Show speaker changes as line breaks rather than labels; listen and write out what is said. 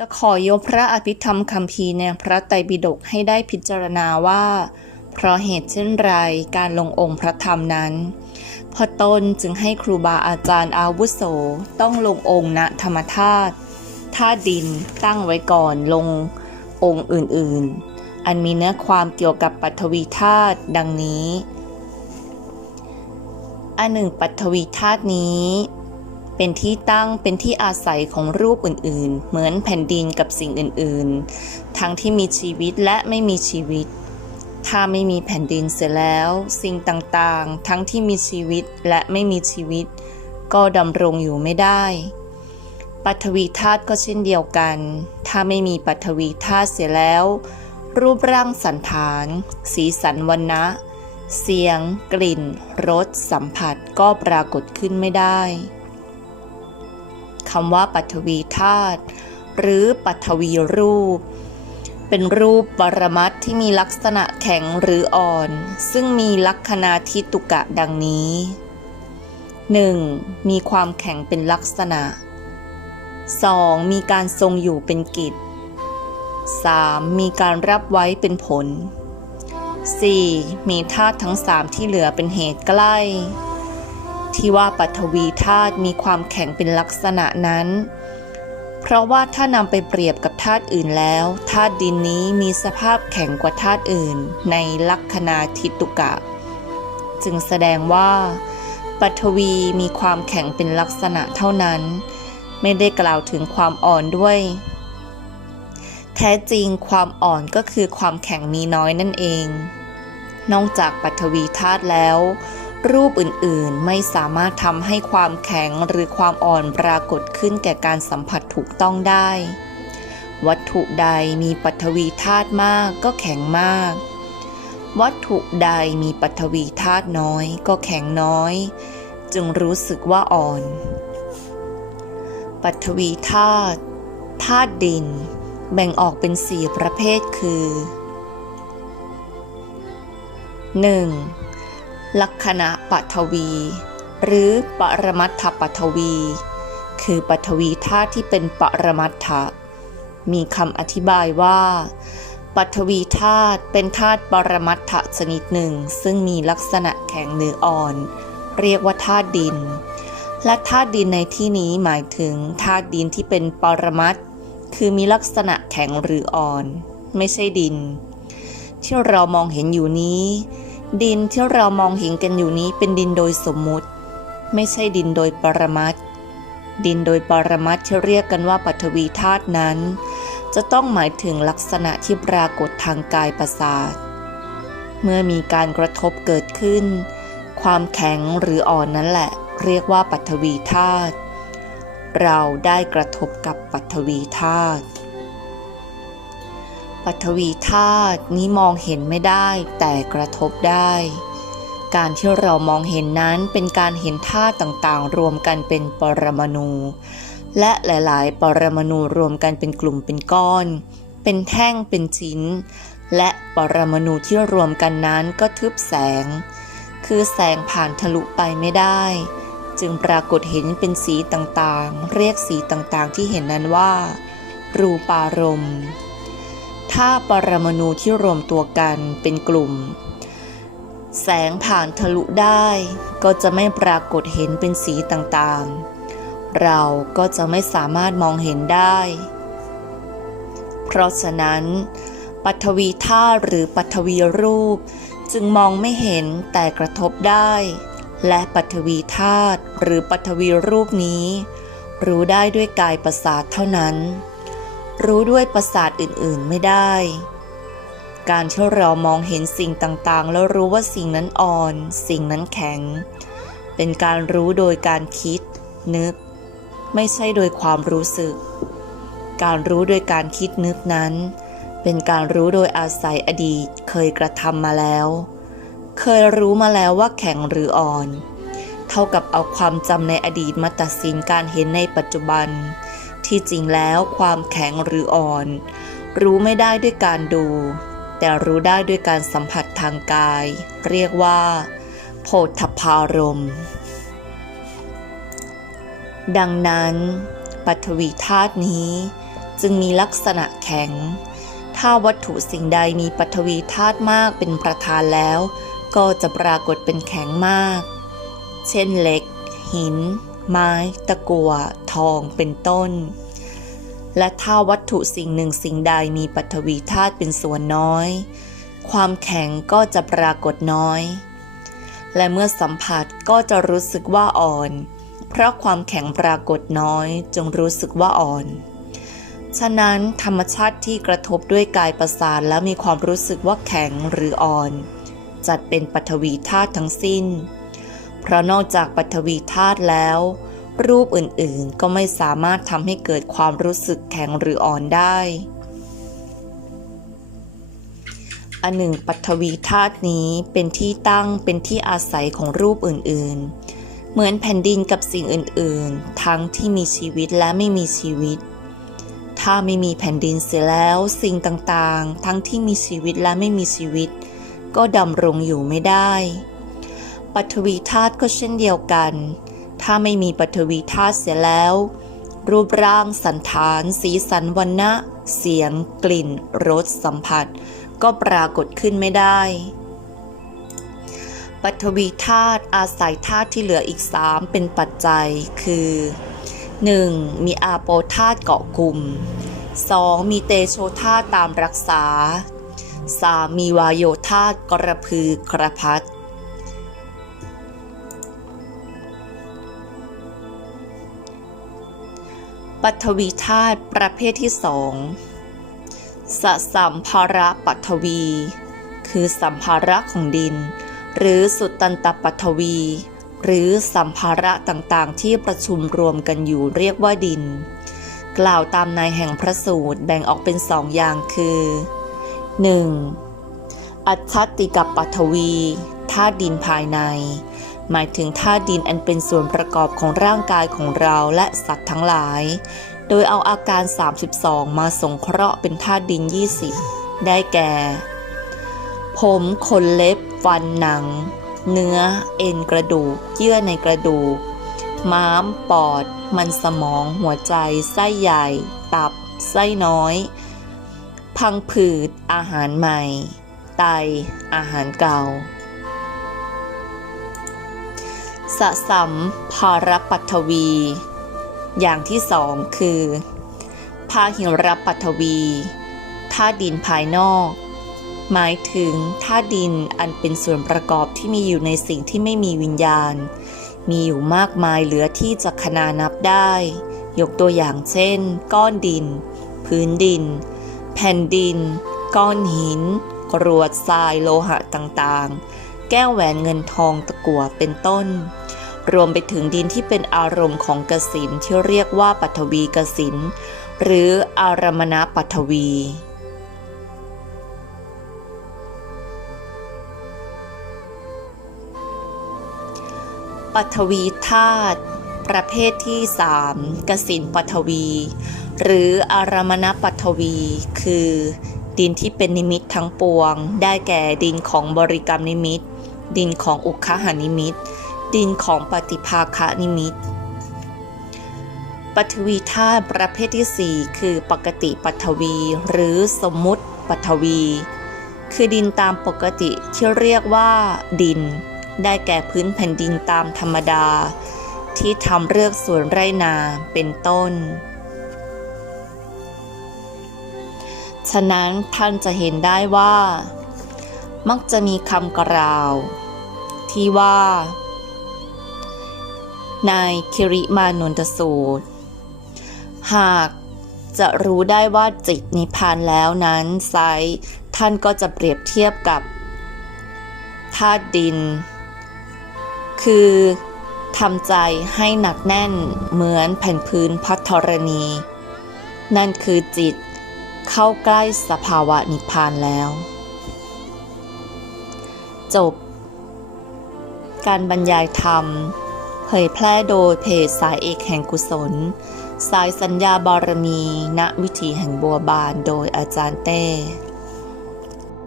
จะขอยกพระอภิธรรมคัมภีในพระไตรปิฎกให้ได้พิจารณาว่า เพราะเหตุเช่นไรการลงองค์พระธรรมนั้นพอตนจึงให้ครูบาอาจารย์อาวุโสต้องลงองค์ณธรรมธาตุธาตุดินตั้งไว้ก่อนลงองค์อื่นๆ อันมีเนื้อความเกี่ยวกับปัทวีธาตุดังนี้ อันหนึ่งปัทวีธาตุนี้ เป็นที่ตั้งเป็นที่อาศัยของรูปอื่นๆ เหมือนแผ่นดินกับสิ่งอื่นๆ ทั้งที่มีชีวิตและไม่มีชีวิต ถ้าไม่มีแผ่นดินเสียแล้ว สิ่งต่างๆ ทั้งที่มีชีวิตและไม่มีชีวิต ก็ดำรงอยู่ไม่ได้ ปัทวีธาตุก็เช่นเดียวกัน ถ้าไม่มีปัทวีธาตุเสียแล้ว รูปร่างสันฐาน สีสันวันนะเสียง กลิ่น รส สัมผัสก็ปรากฏขึ้นไม่ได้ คำว่าปัทวีธาตุหรือปัทวีรูป เป็นรูปปรมัตที่มีลักษณะแข็งหรืออ่อน ซึ่งมีลักษณะทิตุกะดังนี้ 1. มีความแข็งเป็นลักษณะ 2. มีการทรงอยู่เป็นกิจ 3. มีการรับไว้เป็นผล 4. มีธาตุทั้งสามที่เหลือเป็นเหตุใกล้ ที่ว่าปัทวีธาตุมีความแข็งเป็นลักษณะนั้น เพราะว่าถ้านำไปเปรียบกับธาตุอื่นแล้วธาตุดินนี้มีสภาพแข็งกว่าธาตุอื่น ในลักษณะทิตุกะ จึงแสดงว่า ปัทวีมีความแข็งเป็นลักษณะเท่านั้น ไม่ได้กล่าวถึงความอ่อนด้วย แท้จริงความอ่อนก็คือความแข็งมีน้อยนั่นเอง นอกจากปัทวีธาตุแล้ว รูปอื่นๆ ไม่สามารถทำให้ความแข็งหรือความอ่อนปรากฏขึ้นแก่การสัมผัสถูกต้องได้ วัตถุใดมีปัทวีธาตุมากก็แข็งมาก วัตถุใดมีปัทวีธาตุน้อยก็แข็งน้อย จึงรู้สึกว่าอ่อน ปัทวีธาตุธาตุดิน แบ่งออกเป็นสี่ประเภทคือ 1. ลักษณะปัทวี หรือปรมัตถปัทวี คือปัทวีธาตุที่เป็นปรมัตถะมีคำอธิบายว่า ปัทวีธาตุเป็นธาตุปรมัตถะชนิดหนึ่ง ซึ่งมีลักษณะแข็งหรืออ่อน เรียกว่าธาตุดิน และธาตุดินในที่นี้หมายถึงธาตุดินที่เป็นปรมัตคือมีลักษณะแข็งหรืออ่อน ไม่ใช่ดิน ที่เรามองเห็นอยู่นี้ ดินที่เรามองเห็นกันอยู่นี้เป็นดินโดยสมมุติ ไม่ใช่ดินโดยปรมัตดินโดยปรมัตที่เรียกกันว่าปัทวีธาตุนั้น จะต้องหมายถึงลักษณะที่ปรากฏทางกายประสาท เมื่อมีการกระทบเกิดขึ้น ความแข็งหรืออ่อนนั่นแหละ เรียกว่าปัทวีธาตุเราได้กระทบกับปัทวีธาตุ ปัทวีธาตุนี้มองเห็นไม่ได้แต่กระทบได้ การที่เรามองเห็นนั้นเป็นการเห็นธาตุต่างๆ รวมกันเป็นปรมาณูและหลายๆ ปรมาณูรวมกันเป็นกลุ่มเป็นก้อน เป็นแท่งเป็นชิ้น และปรมาณูที่รวมกันนั้นก็ทึบแสง คือแสงผ่านทะลุไปไม่ได้ จึงปรากฏเห็นเป็นสีต่างๆ เรียกสีต่างๆ ที่เห็นนั้นว่า รูปารมณ์ ถ้าปรมาณูที่รวมตัวกันเป็นกลุ่ม แสงผ่านทะลุได้ ก็จะไม่ปรากฏเห็นเป็นสีต่างๆ เราก็จะไม่สามารถมองเห็นได้ เพราะฉะนั้น ปัทวีธาตุหรือปัทวีรูป จึงมองไม่เห็นแต่กระทบได้ และปัทวีธาตุหรือปัทวีรูปนี้ รู้ได้ด้วยกายประสาทเท่านั้น รู้ด้วยประสาทอื่นๆไม่ได้ การที่เรามองเห็นสิ่งต่างๆ แล้วรู้ว่าสิ่งนั้นอ่อน สิ่งนั้นแข็ง เป็นการรู้โดยการคิด นึก ไม่ใช่โดยความรู้สึก การรู้โดยการคิดนึกนั้น เป็นการรู้โดยอาศัยอดีตเคยกระทำมาแล้ว เคยรู้มาแล้วว่าแข็งหรืออ่อน เท่ากับเอาความจำในอดีตมาตัดสินการเห็นในปัจจุบัน ที่จริงแล้วความแข็งหรืออ่อน รู้ไม่ได้ด้วยการดู แต่รู้ได้ด้วยการสัมผัสทางกาย เรียกว่า โพธพารม ดังนั้น ปัทวีธาตุนี้จึงมีลักษณะแข็ง ถ้าวัตถุสิ่งใดมีปฐวีธาตุมากเป็นประธานแล้ว ก็จะปรากฏเป็นแข็งมาก เช่นเหล็ก หิน ไม้ตะกัวทองเป็นต้น และถ้าวัตถุสิ่งหนึ่งสิ่งใดมีปฐวีธาตุเป็นส่วนน้อย ความแข็งก็จะปรากฏน้อย และเมื่อสัมผัสก็จะรู้สึกว่าอ่อน เพราะความแข็งปรากฏน้อยจงรู้สึกว่าอ่อน ฉะนั้นธรรมชาติที่กระทบด้วยกายประสาทแล้วมีความรู้สึกว่าแข็งหรืออ่อน จัดเป็นปฐวีธาตุทั้งสิ้น เพราะนอกจากปฐวีธาตุแล้ว รูปอื่นๆก็ไม่สามารถทำให้เกิดความรู้สึกแข็งหรืออ่อนได้อันหนึ่งปัทวีธาตุนี้เป็นที่ตั้งเป็นที่อาศัยของรูปอื่นๆ เหมือนแผ่นดินกับสิ่งอื่นๆ ทั้งที่มีชีวิตและไม่มีชีวิต ถ้าไม่มีแผ่นดินเสียแล้วสิ่งต่างๆ ทั้งที่มีชีวิตและไม่มีชีวิต ก็ดำรงอยู่ไม่ได้ ปัทวีธาตุก็เช่นเดียวกัน ถ้าไม่มีปัทวีธาตุเสียแล้ว รูปร่างสันฐาน สีสันวันนะเสียง กลิ่น รส สัมผัส ก็ปรากฏขึ้นไม่ได้ปัทวีธาตุอาศัยธาตุที่เหลืออีกสามเป็นปัจจัยคือ 1. มีอาโปธาตุเกาะกลุ่ม 2. มีเตโชธาตุตามรักษา 3. มีวายโยธาตุกระพือกระพัด ปัทวีธาตุประเภทที่สองสสัมภาระปัทวี คือสัมภาระของดิน หรือสุตตันตปัทวี หรือสัมภาระต่างๆ ที่ประชุมรวมกันอยู่เรียกว่าดิน กล่าวตามในแห่งพระสูตรแบ่งออกเป็นสองอย่างคือ 1. อัจฉติกับปัทวีธาตุดินภายใน หมายถึงธาตุดินอันเป็นส่วนประกอบของร่างกายของเราและสัตว์ทั้งหลาย โดยเอาอาการ 32 มาสงเคราะห์เป็นธาตุดิน 20 ได้แก่ ผมขนเล็บ ฟันหนัง เนื้อ เอ็นกระดูก เยื่อในกระดูก ม้าม ปอด มันสมอง หัวใจ ไส้ใหญ่ ตับ ไส้น้อย พังผืด อาหารใหม่ ไต อาหารเก่า สสัมภารปัทวี อย่างที่สองคือพาหิรปัทวีธาตุดินภายนอก หมายถึงธาตุดินอันเป็นส่วนประกอบที่มีอยู่ในสิ่งที่ไม่มีวิญญาณ มีอยู่มากมายเหลือที่จะขนานับได้ ยกตัวอย่างเช่น ก้อนดิน พื้นดิน แผ่นดิน ก้อนหิน กรวดทรายโลหะต่างๆ แก้วแหวนเงินทองตะกั่วเป็นต้น รวมไปถึงดินที่เป็นอารมณ์ของกสินที่เรียกว่าปัทวีกสิน หรืออารมณปัทวีปัทวีธาตุประเภทที่ 3 กสินปัทวี หรืออารมณปัทวี คือ ดินที่เป็นนิมิตทั้งปวง ได้แก่ดินของบริกรรมนิมิต ดินของอุคหานิมิต ดินของปฏิภาคนิมิตปัทวีธาตุประเภทที่ 4 คือปกติปัทวีหรือสมมุติปัทวี คือดินตามปกติที่เรียกว่า ดิน ได้แก่พื้นแผ่นดินตามธรรมดา ที่ทำเลือกสวนไรนาเป็นต้น ฉะนั้นท่านจะเห็นได้ว่า มักจะมีคำกล่าว ที่ว่า ในคิริมานนทสูตร หากจะรู้ได้ว่าจิตนิพพานแล้วนั้นไซท่านก็จะเปรียบเทียบกับธาตุดิน คือทำใจให้หนักแน่นเหมือนแผ่นพื้นพัทธรณี นั่นคือจิตเข้าใกล้สภาวะนิพพานแล้ว จบ การบรรยายธรรม เผยแพร่โดยเพจสายเอกแห่งกุศล สายสัญญาบารมี ณ วิถีแห่งบัวบานโดยอาจารย์เต้